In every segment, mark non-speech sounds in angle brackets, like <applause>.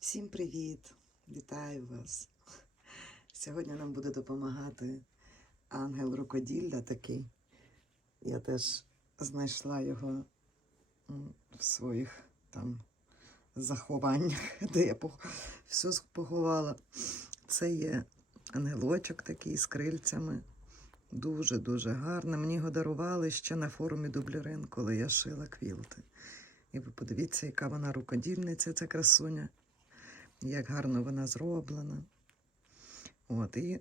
Всім привіт! Вітаю вас! Сьогодні нам буде допомагати ангел рукоділля такий. Я теж знайшла його в своїх там захованнях, <laughs> де я все поховала. Це є ангелочок такий з крильцями. Дуже-дуже гарно. Мені його дарували ще на форумі Дублерин, коли я шила квілти. І ви подивіться, яка вона рукодільниця, ця красуня як гарно вона зроблена. От, і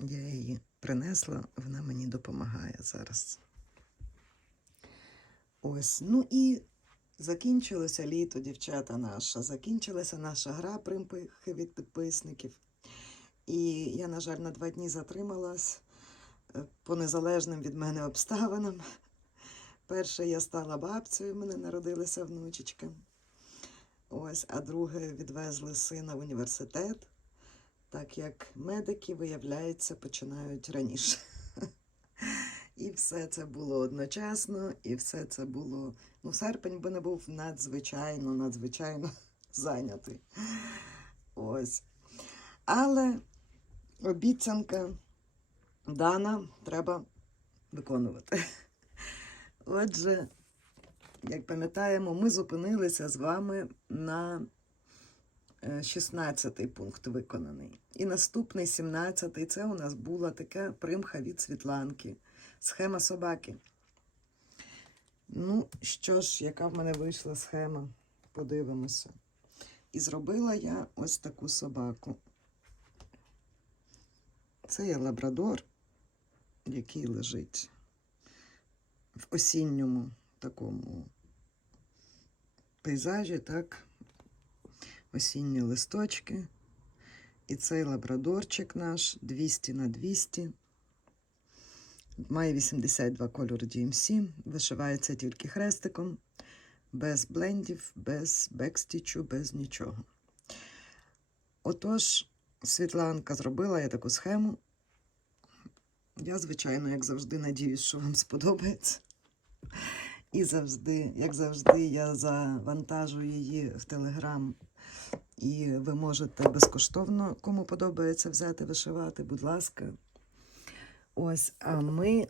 я її принесла, вона мені допомагає зараз. Ось, ну і закінчилося літо, дівчата наша. Закінчилася наша гра примпихи від підписників. І я, на жаль, на два дні затрималась е, по незалежним від мене обставинам. Перше, я стала бабцею, мене народилася внучечка. Ось, а друге відвезли сина в університет, так як медики, виявляється, починають раніше. <laughs> І все це було одночасно, і все це було. Ну, серпень би не був надзвичайно, надзвичайно <laughs> зайнятий. Ось. Але обіцянка дана треба виконувати. <laughs> Отже, як пам'ятаємо, ми зупинилися з вами на 16 пункт виконаний. І наступний 17 це у нас була така примха від Світланки, схема собаки. Ну, що ж, яка в мене вийшла схема? Подивимося. І зробила я ось таку собаку. Це є лабрадор, який лежить в осінньому такому пейзажі, так, осінні листочки. І цей лабрадорчик наш 200 на 200. Має 82 кольори DMC, вишивається тільки хрестиком, без блендів, без бекстічу, без нічого. Отож, Світланка зробила я таку схему. Я, звичайно, як завжди, надіюсь, що вам сподобається. І завжди, як завжди, я завантажу її в Телеграм. І ви можете безкоштовно, кому подобається взяти, вишивати, будь ласка. Ось, а ми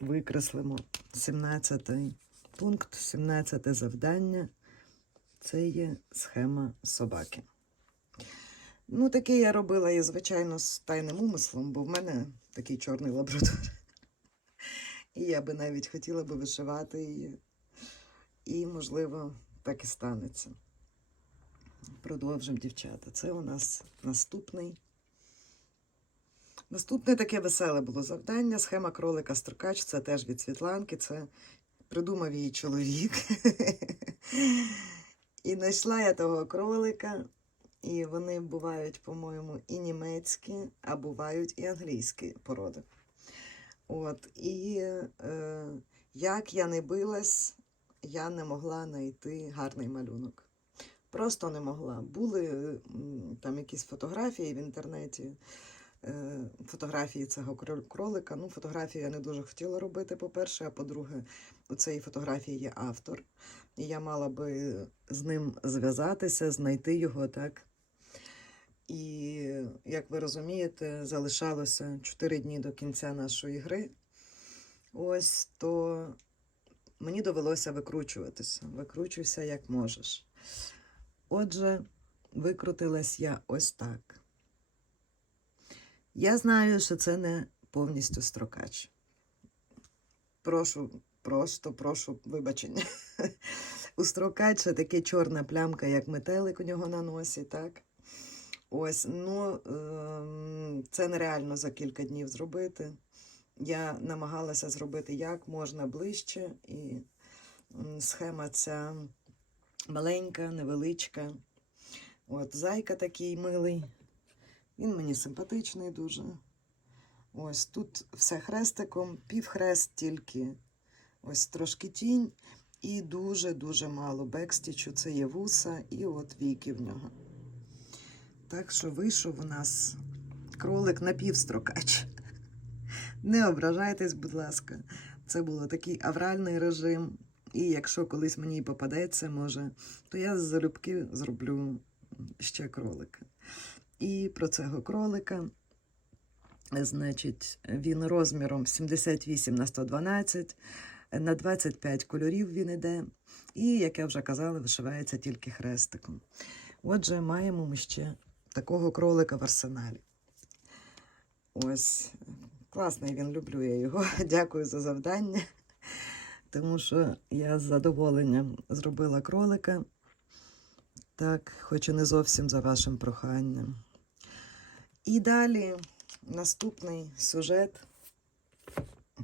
викреслимо 17 пункт, 17 завдання. Це є схема собаки. Ну, таке я робила і, звичайно, з тайним умислом, бо в мене такий чорний лабрадор. І я би навіть хотіла би вишивати її. І, можливо, так і станеться. Продовжимо, дівчата. Це у нас наступний. Наступне таке веселе було завдання. Схема кролика строкач. Це теж від Світланки. Це придумав її чоловік. І знайшла я того кролика. І вони бувають, по-моєму, і німецькі, а бувають і англійські породи. От, і е, як я не билась, я не могла знайти гарний малюнок. Просто не могла. Були там якісь фотографії в інтернеті. Е, фотографії цього крол- кролика. Ну, фотографію я не дуже хотіла робити, по-перше, а по-друге, у цієї фотографії є автор. І я мала би з ним зв'язатися, знайти його, так. І, як ви розумієте, залишалося 4 дні до кінця нашої гри. Ось то мені довелося викручуватися. Викручуйся як можеш. Отже, викрутилась я ось так. Я знаю, що це не повністю строкач. Прошу, просто прошу вибачення. <laughs> У строкача таке чорна плямка, як метелик у нього на носі, так? Ось, ну, ем, це нереально за кілька днів зробити. Я намагалася зробити як можна ближче, і схема ця маленька, невеличка. От, зайка такий милий. Він мені симпатичний дуже. Ось тут все хрестиком, півхрест тільки. Ось трошки тінь і дуже-дуже мало бекстічу. Це є вуса і от віки в нього. Так що вийшов у нас кролик напівстрокач. Не ображайтесь, будь ласка. Це був такий авральний режим. І якщо колись мені попадеться, може, то я з залюбки зроблю ще кролика. І про цього кролика, значить, він розміром 78 на 112, на 25 кольорів він іде. І, як я вже казала, вишивається тільки хрестиком. Отже, маємо ми ще такого кролика в арсеналі. Ось, класний він, люблю я його. <laughs> Дякую за завдання. Тому що я з задоволенням зробила кролика. Так, хоч і не зовсім за вашим проханням. І далі наступний сюжет.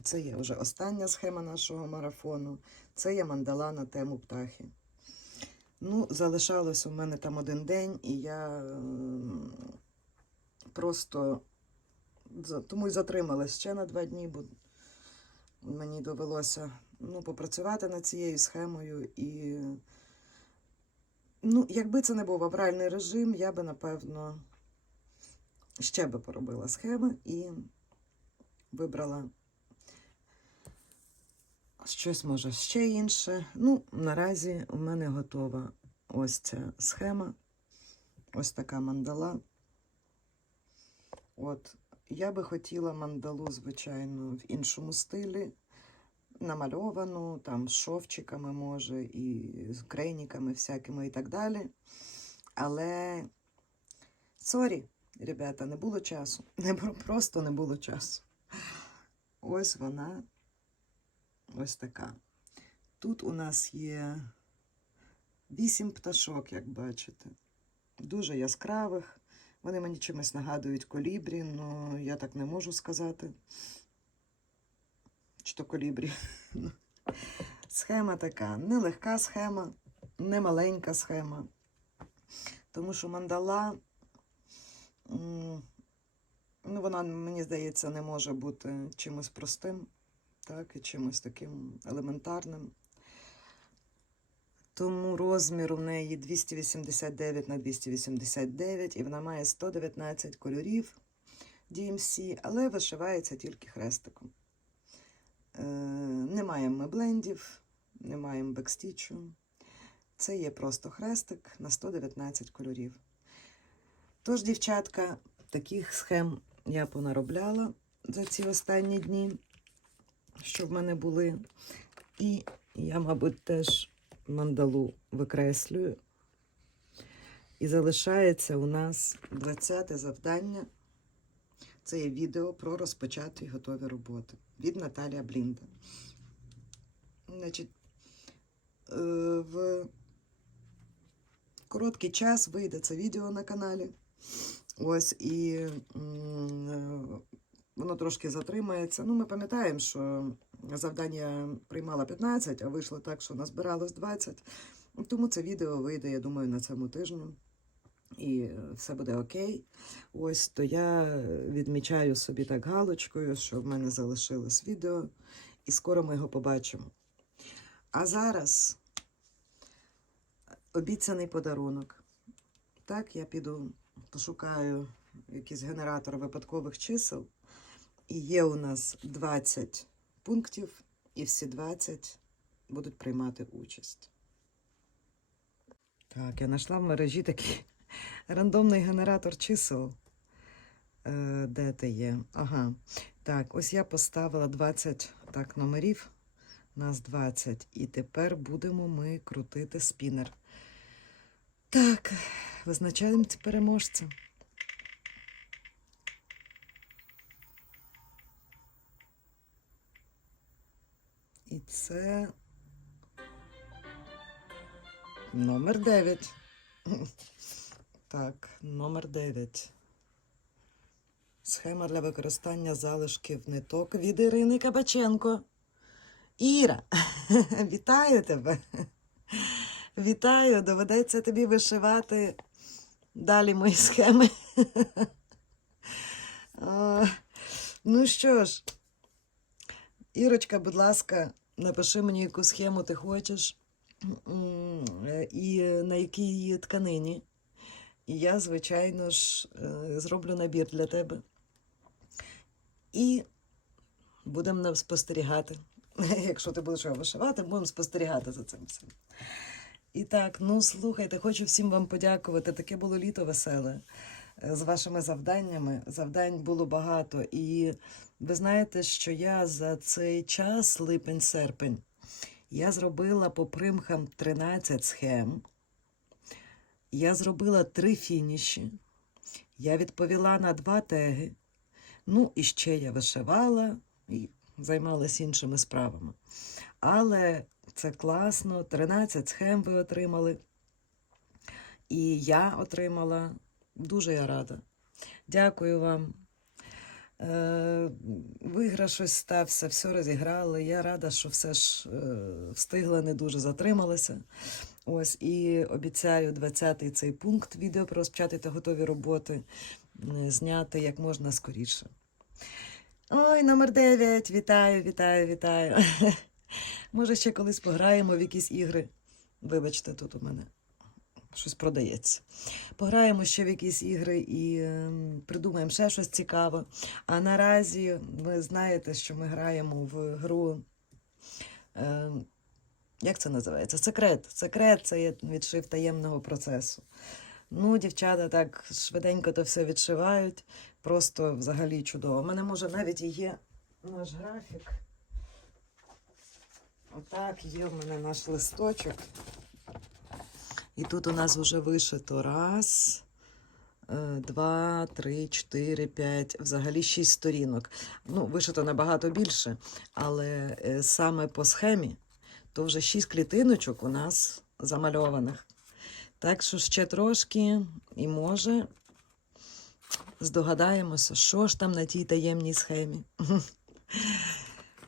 Це є вже остання схема нашого марафону. Це є мандала на тему птахи. Ну, залишалось у мене там один день, і я ем, просто тому й затрималась ще на два дні, бо мені довелося ну, попрацювати над цією схемою. І, ну, якби це не був авральний режим, я би, напевно, ще би поробила схеми і вибрала щось може ще інше. Ну, наразі у мене готова ось ця схема. Ось така мандала. От, я би хотіла мандалу, звичайно, в іншому стилі. Намальовану, там, з шовчиками, може, і з крейниками всякими і так далі. Але, сорі, ребята, не було часу. <laughs> Не, просто не було часу. Ось вона ось така. Тут у нас є вісім пташок, як бачите. Дуже яскравих. Вони мені чимось нагадують колібрі, але я так не можу сказати. Чи то колібрі. <laughs> Схема така. Нелегка схема, не маленька схема. Тому що мандала, ну, вона, мені здається, не може бути чимось простим так, і чимось таким елементарним. Тому розмір у неї 289 на 289, і вона має 119 кольорів DMC, але вишивається тільки хрестиком. Е, не ми блендів, не маємо бекстічу. Це є просто хрестик на 119 кольорів. Тож, дівчатка, таких схем я понаробляла за ці останні дні що в мене були. І я, мабуть, теж мандалу викреслюю. І залишається у нас 20 завдання. Це є відео про розпочаті готові роботи від Наталія Блінда. Значить, е, в короткий час вийде це відео на каналі. Ось і е, воно трошки затримається. Ну, ми пам'ятаємо, що завдання приймала 15, а вийшло так, що назбиралось 20. Тому це відео вийде, я думаю, на цьому тижні. І все буде окей. Ось то я відмічаю собі так галочкою, що в мене залишилось відео, і скоро ми його побачимо. А зараз обіцяний подарунок. Так, я піду пошукаю якийсь генератор випадкових чисел. І є у нас 20 пунктів, і всі 20 будуть приймати участь. Так, я знайшла в мережі такий <laughs> рандомний генератор чисел. Е, де ти є? Ага. Так, ось я поставила 20 так, номерів. Нас 20. І тепер будемо ми крутити спінер. Так, визначаємо переможця. Це номер 9. Так, номер 9. Схема для використання залишків ниток від Ірини Кабаченко. Іра, <laughs> вітаю тебе. Вітаю, доведеться тобі вишивати далі мої схеми. О, <laughs> ну що ж, Ірочка, будь ласка, напиши мені, яку схему ти хочеш і на якій тканині. І я, звичайно ж, е, зроблю набір для тебе. І будемо нам спостерігати, <laughs> Якщо ти будеш його вишивати, будемо спостерігати за цим. І так, ну слухайте, хочу всім вам подякувати. Таке було літо веселе з вашими завданнями. Завдань було багато. І ви знаєте, що я за цей час, липень-серпень, я зробила по примхам 13 схем. Я зробила три фініші. Я відповіла на два теги. Ну, і ще я вишивала і займалася іншими справами. Але це класно, 13 схем ви отримали. І я отримала. Дуже я рада. Дякую вам. Е, виграш ось стався, все розіграли. Я рада, що все ж е, встигла, не дуже затрималася. Ось і обіцяю 20-й цей пункт відео про розпочати та готові роботи е, зняти як можна скоріше. Ой, номер 9. Вітаю, вітаю, вітаю. <laughs> Може, ще колись пограємо в якісь ігри. Вибачте, тут у мене щось продається. Пограємо ще в якісь ігри і ем, придумаємо ще щось цікаве. А наразі ви знаєте, що ми граємо в гру. ем, як це називається? Секрет. Секрет це є відшив таємного процесу. Ну, дівчата так швиденько то все відшивають. Просто взагалі чудово. У мене може навіть і є наш графік. Отак, є в мене наш листочок. І тут у нас вже вишито раз, е, два, три, чотири, п'ять, взагалі шість сторінок. Ну, вишито набагато більше, але е, саме по схемі то вже шість клітиночок у нас замальованих. Так що ще трошки і може здогадаємося, що ж там на тій таємній схемі. <laughs>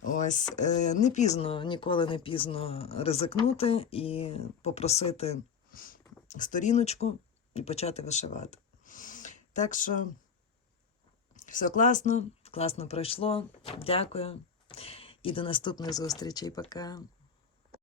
Ось е, не пізно, ніколи не пізно ризикнути і попросити сторіночку і почати вишивати. Так що все класно, класно пройшло. Дякую. І до наступних зустрічей. Пока.